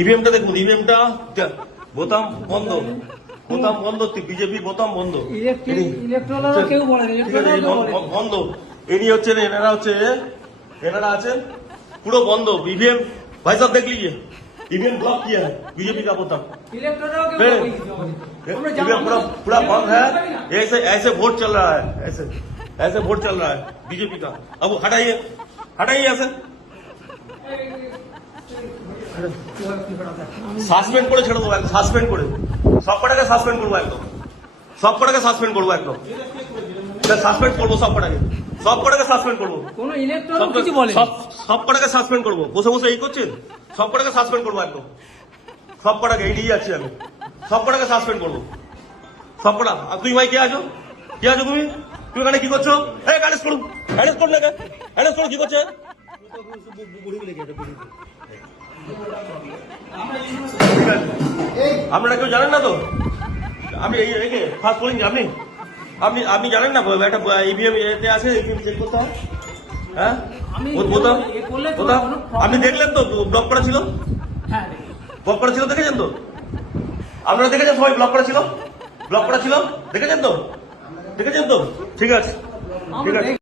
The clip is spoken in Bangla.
ইভিএমটা দেখুন, ইভিএমটা বোতাম বন্ধ, বোতাম বন্ধ, বিজেপির বোতাম বন্ধ, কেউ বলে বন্ধ। ইনি হচ্ছেন, এনারা আছেন পুরো বন্ধ। ईवीएम भाई साहब देख लीजिए, ईवीएम ब्लॉक किया है बीजेपी का बोतम, ईवीएम पूरा बंद है। ऐसे ऐसे वोट चल रहा है, ऐसे ऐसे वोट चल रहा है बीजेपी का। अब हटाइए, हटाइए ऐसे, সাসপেন্ড করে ছেড়ে দেবো, একদম সাসপেন্ড করে, সব কটাকে সাসপেন্ড করবো, একদম সব কটাকে সাসপেন্ড করবো, একদম সাসপেন্ড করবো, সব কটাকে সাসপেন্ড করবো, কোনো ইলেকট্রন কিছু বলে, সব কটাকে সাসপেন্ড করবো। বসে বসে এই করছেন, সব কটাকে সাসপেন্ড করবো, একদম সব কটাকে, এই নিয়ে যাচ্ছি আমি, সব কটাকে সাসপেন্ড করবো, সব কটা। আর তুমি ভাই কে আছো, কে আছো তুমি? তুমি এখানে কি করছো? এই অ্যারেস্ট করুন, অ্যারেস্ট করুন, অ্যারেস্ট করুন, কি করছে? আপনারা কেউ জানেন না তো? আপনি এই ফার্স্ট বলিং আপনি আপনি আপনি জানেন না একটা ইভিএম এতে আছে, ইভিএম চেক করতে হয়। হ্যাঁ, বোতাম বোতাম আপনি দেখলেন তো ব্লক করা ছিল, ব্লক করা ছিল, দেখেছেন তো? আপনারা দেখেছেন সবাই ব্লক করা ছিল, ব্লক করা ছিল, দেখেছেন তো? দেখেছেন তো? ঠিক আছে, ঠিক আছে।